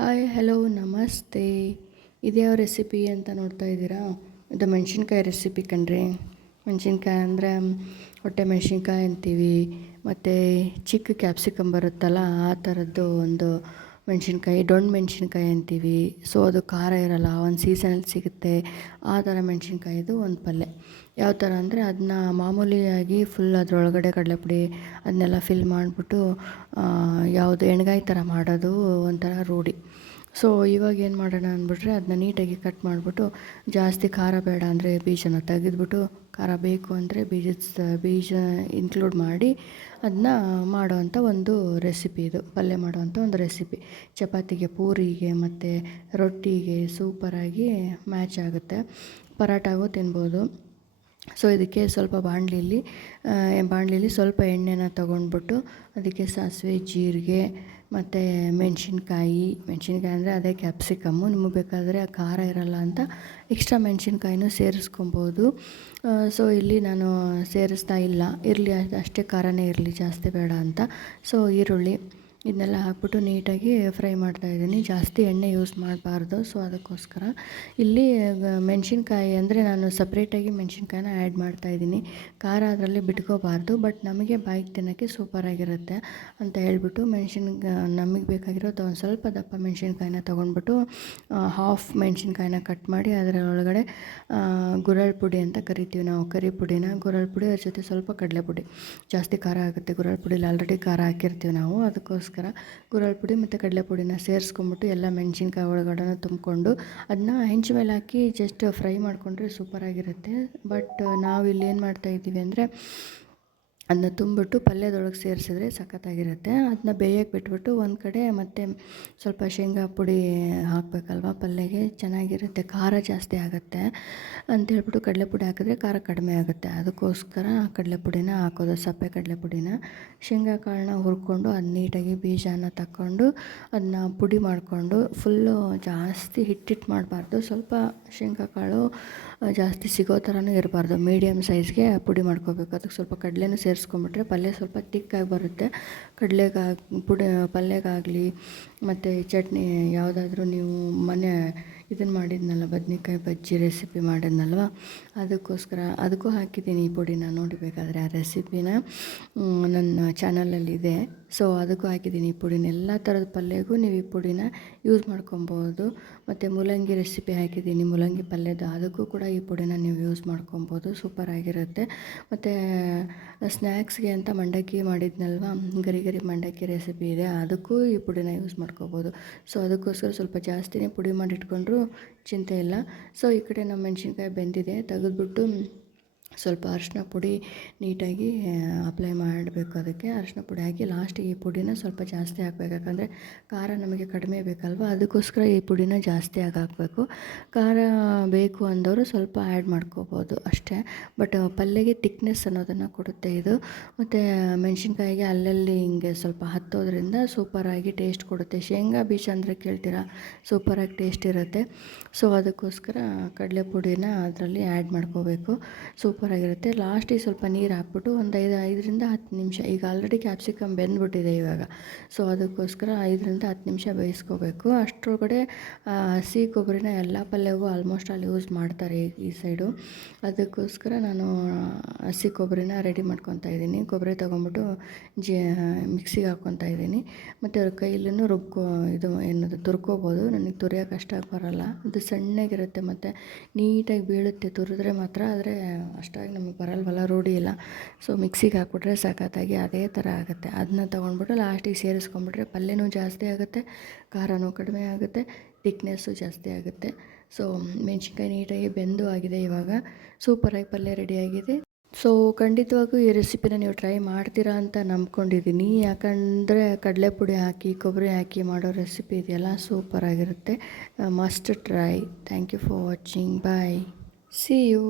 Hi hello ನಮಸ್ತೆ. ಇದ್ಯಾವ recipe ಅಂತ ನೋಡ್ತಾ ಇದ್ದೀರಾ? ಇದು ಮೆಣಸಿನ್ಕಾಯಿ ರೆಸಿಪಿ ಕಣ್ರಿ. ಮೆಣಸಿನ್ಕಾಯಿ ಅಂದರೆ ಹೊಟ್ಟೆ ಮೆಣಸಿನ್ಕಾಯಿ ಅಂತೀವಿ, ಮತ್ತು ಚಿಕ್ಕ ಕ್ಯಾಪ್ಸಿಕಮ್ ಬರುತ್ತಲ್ಲ ಆ ಥರದ್ದು ಒಂದು ಮೆಣಸಿನ್ಕಾಯಿ, ಡೊಣ್ಣ ಮೆಣಸಿನ್ಕಾಯಿ ಅಂತೀವಿ. ಸೊ ಅದು ಖಾರ ಇರೋಲ್ಲ, ಒಂದು ಸೀಸನಲ್ಲಿ ಸಿಗುತ್ತೆ ಆ ಥರ ಮೆಣಸಿನ್ಕಾಯಿದು ಒಂದು ಪಲ್ಯ. ಯಾವ ಥರ ಅಂದರೆ ಅದನ್ನ ಮಾಮೂಲಿಯಾಗಿ ಫುಲ್ ಅದರೊಳಗಡೆ ಕಡಲೆಪುಡಿ ಅದನ್ನೆಲ್ಲ ಫಿಲ್ ಮಾಡಿಬಿಟ್ಟು ಯಾವುದು ಎಣ್ಗಾಯಿ ಥರ ಮಾಡೋದು ಒಂಥರ ರೂಢಿ. ಸೊ ಇವಾಗ ಏನು ಮಾಡೋಣ ಅಂದ್ಬಿಟ್ರೆ ಅದನ್ನ ನೀಟಾಗಿ ಕಟ್ ಮಾಡಿಬಿಟ್ಟು, ಜಾಸ್ತಿ ಖಾರ ಬೇಡ ಅಂದರೆ ಬೀಜನ ತೆಗೆದ್ಬಿಟ್ಟು, ಖಾರ ಬೇಕು ಅಂದರೆ ಬೀಜ ಇನ್ಕ್ಲೂಡ್ ಮಾಡಿ ಅದನ್ನ ಮಾಡೋವಂಥ ಒಂದು ರೆಸಿಪಿ. ಇದು ಪಲ್ಯ ಮಾಡೋವಂಥ ಒಂದು ರೆಸಿಪಿ. ಚಪಾತಿಗೆ, ಪೂರಿಗೆ ಮತ್ತು ರೊಟ್ಟಿಗೆ ಸೂಪರಾಗಿ ಮ್ಯಾಚ್ ಆಗುತ್ತೆ. ಪರಾಟಾಗೂ ತಿನ್ಬೋದು. ಸೊ ಇದಕ್ಕೆ ಸ್ವಲ್ಪ ಬಾಣಲಿಲಿ ಸ್ವಲ್ಪ ಎಣ್ಣೆನ ತೊಗೊಂಡ್ಬಿಟ್ಟು ಅದಕ್ಕೆ ಸಾಸಿವೆ, ಜೀರಿಗೆ ಮತ್ತು ಮೆಣಸಿನ್ಕಾಯಿ ಅಂದರೆ ಅದೇ ಕ್ಯಾಪ್ಸಿಕಮ್ಮು. ನಿಮಗೆ ಬೇಕಾದರೆ ಖಾರ ಇರೋಲ್ಲ ಅಂತ ಎಕ್ಸ್ಟ್ರಾ ಮೆಣಸಿನ್ಕಾಯಿನೂ ಸೇರಿಸ್ಕೊಬೋದು. ಸೊ ಇಲ್ಲಿ ನಾನು ಸೇರಿಸ್ತಾ ಇಲ್ಲ, ಇರಲಿ ಅಷ್ಟೇ ಖಾರನೇ ಇರಲಿ, ಜಾಸ್ತಿ ಬೇಡ ಅಂತ. ಸೊ ಈರುಳ್ಳಿ ಇದನ್ನೆಲ್ಲ ಹಾಕ್ಬಿಟ್ಟು ನೀಟಾಗಿ ಫ್ರೈ ಮಾಡ್ತಾಯಿದ್ದೀನಿ. ಜಾಸ್ತಿ ಎಣ್ಣೆ ಯೂಸ್ ಮಾಡಬಾರ್ದು. ಸೊ ಅದಕ್ಕೋಸ್ಕರ ಇಲ್ಲಿ ಮೆಣಸಿನ್ಕಾಯಿ ಅಂದರೆ ನಾನು ಸಪ್ರೇಟಾಗಿ ಮೆಣಸಿನ್ಕಾಯಿನ ಆ್ಯಡ್ ಮಾಡ್ತಾಯಿದ್ದೀನಿ. ಖಾರ ಅದರಲ್ಲಿ ಬಿಟ್ಕೋಬಾರ್ದು, ಬಟ್ ನಮಗೆ ಬಾಯಿಗೆ ತಿನ್ನೋಕ್ಕೆ ಸೂಪರಾಗಿರುತ್ತೆ ಅಂತ ಹೇಳ್ಬಿಟ್ಟು ನಮಗೆ ಬೇಕಾಗಿರೋದು ಒಂದು ಸ್ವಲ್ಪ ದಪ್ಪ ಮೆಣಸಿನ್ಕಾಯಿನ ತೊಗೊಂಡ್ಬಿಟ್ಟು ಹಾಫ್ ಮೆಣಸಿನ್ಕಾಯಿನ ಕಟ್ ಮಾಡಿ ಅದರೊಳಗಡೆ ಗುರಳ್ ಪುಡಿ ಅಂತ ಕರಿತೀವಿ ನಾವು, ಕರಿ ಪುಡಿನ, ಗುರಳ್ ಪುಡಿ, ಅದ್ರ ಜೊತೆ ಸ್ವಲ್ಪ ಕಡಲೆಪುಡಿ. ಜಾಸ್ತಿ ಖಾರ ಆಗುತ್ತೆ, ಗುರಳ್ ಪುಡಿಲಿ ಆಲ್ರೆಡಿ ಖಾರ ಹಾಕಿರ್ತೀವಿ ನಾವು. ಅದಕ್ಕೋಸ್ಕರ ಗುರಳ್ ಪುಡಿ ಮತ್ತು ಕಡಲೆಪುಡಿನ ಸೇರಿಸ್ಕೊಂಬಿಟ್ಟು ಎಲ್ಲ ಮೆಣಸಿನ್ಕಾಯಿ ಒಳಗಡೆ ತುಂಬಿಕೊಂಡು ಅದನ್ನ ಹೆಂಚು ಮೇಲೆ ಹಾಕಿ ಜಸ್ಟ್ ಫ್ರೈ ಮಾಡಿಕೊಂಡ್ರೆ ಸೂಪರಾಗಿರುತ್ತೆ. ಬಟ್ ನಾವು ಇಲ್ಲಿ ಏನು ಮಾಡ್ತಾಯಿದ್ದೀವಿ ಅಂದರೆ ಅದನ್ನ ತುಂಬಿಟ್ಟು ಪಲ್ಯದೊಳಗೆ ಸೇರಿಸಿದ್ರೆ ಸಖತ್ತಾಗಿರುತ್ತೆ. ಅದನ್ನ ಬೇಯಕ್ಕೆ ಬಿಟ್ಬಿಟ್ಟು ಒಂದು ಕಡೆ ಮತ್ತು ಸ್ವಲ್ಪ ಶೇಂಗಾ ಪುಡಿ ಹಾಕಬೇಕಲ್ವ ಪಲ್ಯಗೆ, ಚೆನ್ನಾಗಿರುತ್ತೆ. ಖಾರ ಜಾಸ್ತಿ ಆಗುತ್ತೆ ಅಂಥೇಳ್ಬಿಟ್ಟು ಕಡಲೆಪುಡಿ ಹಾಕಿದ್ರೆ ಖಾರ ಕಡಿಮೆ ಆಗುತ್ತೆ. ಅದಕ್ಕೋಸ್ಕರ ಕಡಲೆಪುಡಿನ ಹಾಕೋದು, ಸಪ್ಪೆ ಕಡಲೆಪುಡಿನ. ಶೇಂಗಾ ಕಾಳನ್ನ ಹುರ್ಕೊಂಡು ಅದು ನೀಟಾಗಿ ಬೀಜನ ತಗೊಂಡು ಅದನ್ನ ಪುಡಿ ಮಾಡಿಕೊಂಡು, ಫುಲ್ಲು ಜಾಸ್ತಿ ಹಿಟ್ಟಿಟ್ಟು ಮಾಡಬಾರ್ದು, ಸ್ವಲ್ಪ ಶೇಂಗಾ ಕಾಳು ಜಾಸ್ತಿ ಸಿಗೋ ಥರನೂ ಇರಬಾರ್ದು, ಮೀಡಿಯಮ್ ಸೈಜ್ಗೆ ಪುಡಿ ಮಾಡ್ಕೋಬೇಕು. ಅದಕ್ಕೆ ಸ್ವಲ್ಪ ಕಡಲೆನೂ ಸೇರಿಸ್ಕೊಂಬಿಟ್ರೆ ಪಲ್ಯ ಸ್ವಲ್ಪ ತಿಕ್ಕಾಗಿ ಬರುತ್ತೆ. ಪಲ್ಯಗಾಗಲಿ ಮತ್ತು ಚಟ್ನಿ ಯಾವುದಾದ್ರೂ ನೀವು ಇದನ್ನು ಮಾಡಿದ್ನಲ್ಲ, ಬದ್ನೆಕಾಯಿ ಬಜ್ಜಿ ರೆಸಿಪಿ ಮಾಡಿದ್ನಲ್ವ, ಅದಕ್ಕೂ ಹಾಕಿದ್ದೀನಿ ಈ ಪುಡಿನ. ನೋಡಿ ಬೇಕಾದರೆ ಆ ರೆಸಿಪಿನ ನನ್ನ ಚಾನಲಲ್ಲಿದೆ. ಸೊ ಅದಕ್ಕೂ ಹಾಕಿದ್ದೀನಿ ಈ ಪುಡಿನ. ಎಲ್ಲ ಥರದ ಪಲ್ಯಗೂ ನೀವು ಈ ಪುಡಿನ ಯೂಸ್ ಮಾಡ್ಕೊಬೋದು. ಮತ್ತು ಮೂಲಂಗಿ ರೆಸಿಪಿ ಹಾಕಿದ್ದೀನಿ, ಮೂಲಂಗಿ ಪಲ್ಯದ, ಅದಕ್ಕೂ ಕೂಡ ಈ ಪುಡಿನ ನೀವು ಯೂಸ್ ಮಾಡ್ಕೊಬೋದು, ಸೂಪರಾಗಿರುತ್ತೆ. ಮತ್ತು ಸ್ನ್ಯಾಕ್ಸ್ಗೆ ಅಂತ ಮಂಡಕ್ಕಿ ಮಾಡಿದ್ನಲ್ವ, ಗರಿ ಮಂಡಕ್ಕಿ ರೆಸಿಪಿ ಇದೆ, ಅದಕ್ಕೂ ಈ ಪುಡಿನ ಯೂಸ್ ಮಾಡ್ಕೋಬೋದು. ಸೊ ಅದಕ್ಕೋಸ್ಕರ ಸ್ವಲ್ಪ ಜಾಸ್ತಿನೇ ಪುಡಿ ಮಾಡಿಟ್ಕೊಂಡ್ರು ಚಿಂತೆ ಇಲ್ಲ. ಸೊ ಈ ಕಡೆ ನಮ್ಮ ಮೆಣಸಿನ್ಕಾಯಿ ಬೆಂದಿದೆ, ತೆಗೆದ್ಬಿಟ್ಟು ಸ್ವಲ್ಪ ಅರಿಶಿನ ಪುಡಿ ನೀಟಾಗಿ ಅಪ್ಲೈ ಮಾಡಬೇಕು. ಅದಕ್ಕೆ ಅರಿಶಿನ ಪುಡಿ ಹಾಕಿ ಲಾಸ್ಟಿಗೆ ಈ ಪುಡಿನ ಸ್ವಲ್ಪ ಜಾಸ್ತಿ ಹಾಕಬೇಕು, ಯಾಕಂದರೆ ಖಾರ ನಮಗೆ ಕಡಿಮೆ ಬೇಕಲ್ವ, ಅದಕ್ಕೋಸ್ಕರ ಈ ಪುಡಿನ ಜಾಸ್ತಿಯಾಗಿ ಹಾಕಬೇಕು. ಖಾರ ಬೇಕು ಅಂದವರು ಸ್ವಲ್ಪ ಆ್ಯಡ್ ಮಾಡ್ಕೋಬೋದು ಅಷ್ಟೇ. ಬಟ್ ಪಲ್ಯಗೆ ತಿಕ್ನೆಸ್ ಅನ್ನೋದನ್ನು ಕೊಡುತ್ತೆ ಇದು. ಮತ್ತು ಮೆಣಸಿನ್ಕಾಯಿಗೆ ಅಲ್ಲಲ್ಲಿ ಹಿಂಗೆ ಸ್ವಲ್ಪ ಹತ್ತೋದ್ರಿಂದ ಸೂಪರಾಗಿ ಟೇಸ್ಟ್ ಕೊಡುತ್ತೆ. ಶೇಂಗಾ ಬೀಜ ಅಂದರೆ ಕೇಳ್ತೀರಾ, ಸೂಪರಾಗಿ ಟೇಸ್ಟ್ ಇರುತ್ತೆ. ಸೊ ಅದಕ್ಕೋಸ್ಕರ ಕಡಲೆ ಪುಡಿನ ಅದರಲ್ಲಿ ಆ್ಯಡ್ ಮಾಡ್ಕೋಬೇಕು, ಸೂಪರಾಗಿರುತ್ತೆ. ಲಾಸ್ಟಿಗೆ ಸ್ವಲ್ಪ ನೀರು ಹಾಕ್ಬಿಟ್ಟು ಒಂದು 5ರಿಂದ 10 ನಿಮಿಷ, ಈಗ ಆಲ್ರೆಡಿ ಕ್ಯಾಪ್ಸಿಕಮ್ ಬೆಂದ್ಬಿಟ್ಟಿದೆ ಇವಾಗ. ಸೊ ಅದಕ್ಕೋಸ್ಕರ 5ರಿಂದ 10 ನಿಮಿಷ ಬೇಯಿಸ್ಕೋಬೇಕು. ಅಷ್ಟರೊಳಗಡೆ ಹಸಿ ಕೊಬ್ಬರಿನ ಎಲ್ಲ ಪಲ್ಯಗೂ ಆಲ್ಮೋಸ್ಟ್ ಅಲ್ಲಿ ಯೂಸ್ ಮಾಡ್ತಾರೆ ಈ ಸೈಡು. ಅದಕ್ಕೋಸ್ಕರ ನಾನು ಹಸಿ ಕೊಬ್ಬರಿನ ರೆಡಿ ಮಾಡ್ಕೊತಾ ಇದ್ದೀನಿ. ಕೊಬ್ಬರಿ ತೊಗೊಂಬಿಟ್ಟು ಮಿಕ್ಸಿಗೆ ಹಾಕ್ಕೊತಾ ಇದ್ದೀನಿ. ಮತ್ತು ಕೈಲೂ ತುರ್ಕೋಬೋದು. ನನಗೆ ತುರಿಯೋಕೆ ಅಷ್ಟಾಗಿ ಬರೋಲ್ಲ, ಅದು ಸಣ್ಣಗಿರುತ್ತೆ ಮತ್ತು ನೀಟಾಗಿ ಬೀಳುತ್ತೆ ತುರಿದ್ರೆ ಮಾತ್ರ. ಆದರೆ ಅಷ್ಟಾಗಿ ನಮಗೆ ಬರಲ್ವಲ್ಲ, ರೂಢಿ ಇಲ್ಲ. ಸೊ ಮಿಕ್ಸಿಗೆ ಹಾಕ್ಬಿಟ್ರೆ ಸಖತ್ತಾಗಿ ಅದೇ ಥರ ಆಗುತ್ತೆ. ಅದನ್ನ ತೊಗೊಂಡ್ಬಿಟ್ಟು ಲಾಸ್ಟಿಗೆ ಸೇರಿಸ್ಕೊಂಡ್ಬಿಟ್ರೆ ಪಲ್ಯನೂ ಜಾಸ್ತಿ ಆಗುತ್ತೆ, ಖಾರನೂ ಕಡಿಮೆ ಆಗುತ್ತೆ, ತಿಕ್ನೆಸ್ಸು ಜಾಸ್ತಿ ಆಗುತ್ತೆ. ಸೊ ಮೆಣಸಿನ್ಕಾಯಿ ನೀಟಾಗಿ ಬೆಂದು ಆಗಿದೆ, ಇವಾಗ ಸೂಪರಾಗಿ ಪಲ್ಯ ರೆಡಿಯಾಗಿದೆ. ಸೊ ಖಂಡಿತವಾಗೂ ಈ ರೆಸಿಪಿನ ನೀವು ಟ್ರೈ ಮಾಡ್ತೀರಾ ಅಂತ ನಂಬ್ಕೊಂಡಿದ್ದೀನಿ. ಯಾಕಂದರೆ ಕಡಲೆ ಪುಡಿ ಹಾಕಿ, ಕೊಬ್ಬರಿ ಹಾಕಿ ಮಾಡೋ ರೆಸಿಪಿ ಇದೆಯಲ್ಲ, ಸೂಪರಾಗಿರುತ್ತೆ. Must try. Thank you for watching. Bye. See you.